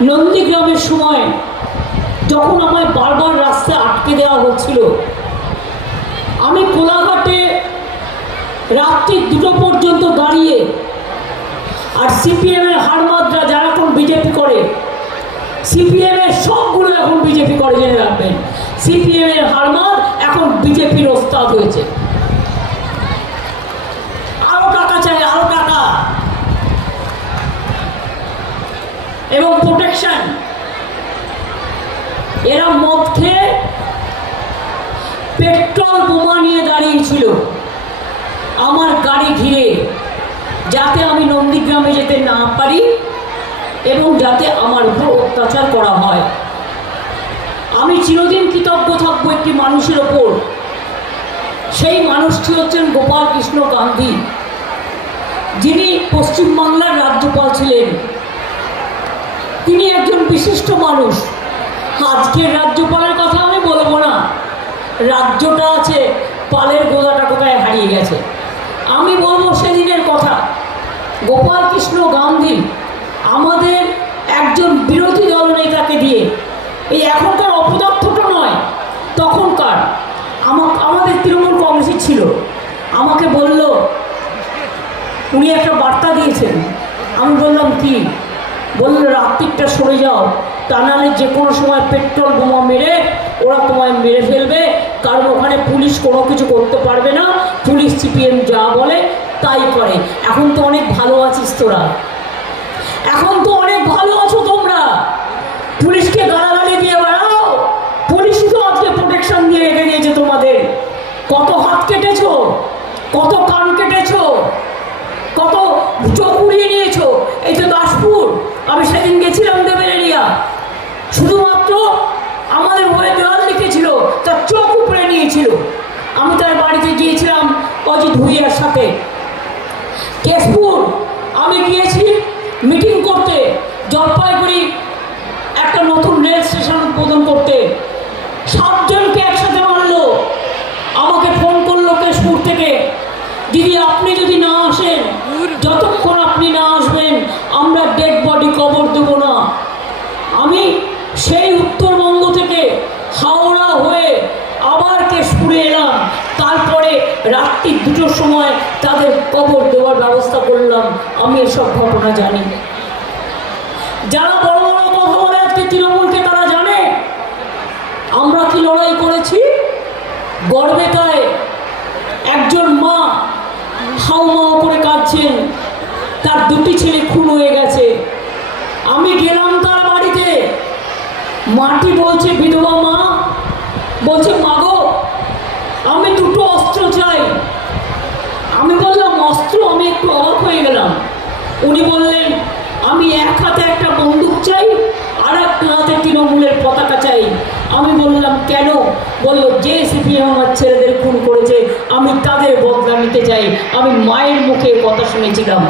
নন্দীগ্রামের সময় যখন আমায় বারবার রাস্তায় আটকে দেওয়া হচ্ছিল, আমি কোলাঘাটে রাত্রি দুটো পর্যন্ত দাঁড়িয়ে আর সিপিএমের হারমাদরা যারা এখন বিজেপি করে, সিপিএমের সবগুলো এখন বিজেপি করে, জেনে রাখবেন। সিপিএমের হারমাদ এখন বিজেপির ওস্তাদ হয়েছে আরও টাকা চাই আরও টাকা এবং প্রোটেকশন এরা মদ খেয়ে পেট্রোল বোমা নিয়ে দাঁড়িয়েছিল। আমার গাড়ি ঘিরে, যাতে আমি নন্দীগ্রামে যেতে না পারি এবং যাতে আমার উপর অত্যাচার করা হয়। আমি চিরদিন কৃতজ্ঞ থাকব একটি মানুষের ওপর। সেই মানুষটি হচ্ছেন গোপাল কৃষ্ণ গান্ধী, যিনি পশ্চিমবাংলার রাজ্যপাল ছিলেন। তিনি একজন বিশিষ্ট মানুষ। আজকের রাজ্যপালের কথা আমি বলব না। রাজ্যটা আছে, পালের গোদাটা কোথায় হারিয়ে গেছে। আমি বলব সেদিনের কথা, গোপাল কৃষ্ণ গান্ধী আমাদের একজন বিরোধী দল নেতাকে দিয়ে, এই এখনকার অপদার্থটা নয়, তখনকার। আমা, আমাদের তৃণমূল কংগ্রেসই ছিল। আমাকে বলল, উনি একটা বার্তা দিয়েছেন। আমি বললাম, কি? বলল, রাত্রিটা সরে যাও তা নাহলে যে কোনো সময় পেট্রোল বোমা মেরে ওরা তোমায় মেরে কারণ ওখানে পুলিশ কোনো কিছু করতে পারবে না। পুলিশ সিপিএম যা বলে তাই করে। এখন তো অনেক ভালো আছিস তোরা। এখন তো অনেক ভালো অজিত ভুইয়ার সাথে। কেশপুর, আমি গিয়েছি মিটিং করতে, জলপাইগুড়ি একটা নতুন রেল স্টেশন উদ্বোধন করতে। সাতজনকে একসাথে মারলো। আমাকে ফোন করল কেশপুর থেকে, দিদি, আপনি যদি না আসেন, যতক্ষণ আপনি না আসবেন, আমরা ডেড বডি কবর দেবো না। আমি সেই উত্তরবঙ্গ থেকে হাওড়া হয়ে আবার কেশপুরে এলাম তারপরে রাত্রি দুটোর সময় তাদের কবর দেওয়ার ব্যবস্থা করলাম, আমি এসব ঘটনা জানি। যারা বড় বড় কথা বলে আজকে তৃণমূলকে তারা জানে। আমরা কি লড়াই করেছি? গড়বেতায় একজন মা হাউমাউ করে কাঁদছেন, তার দুটি ছেলে খুন হয়ে গেছে। আমি গেলাম তার বাড়িতে। মাটি বলছে, বিধবা মা, বলছে মাগো অস্ত্র চাই। আমি বললাম, অস্ত্র? আমি একটু অবাক হয়ে গেলাম। উনি বললেন, আমি এক হাতে একটা বন্দুক চাই আর এক হাতে তৃণমূলের পতাকা চাই। আমি বললাম, কেন? বলল, যে সিপিএম আমার ছেলেদের খুন করেছে, আমি তাদের বদলা নিতে চাই। আমি মায়ের মুখে কথা শুনেছিলাম।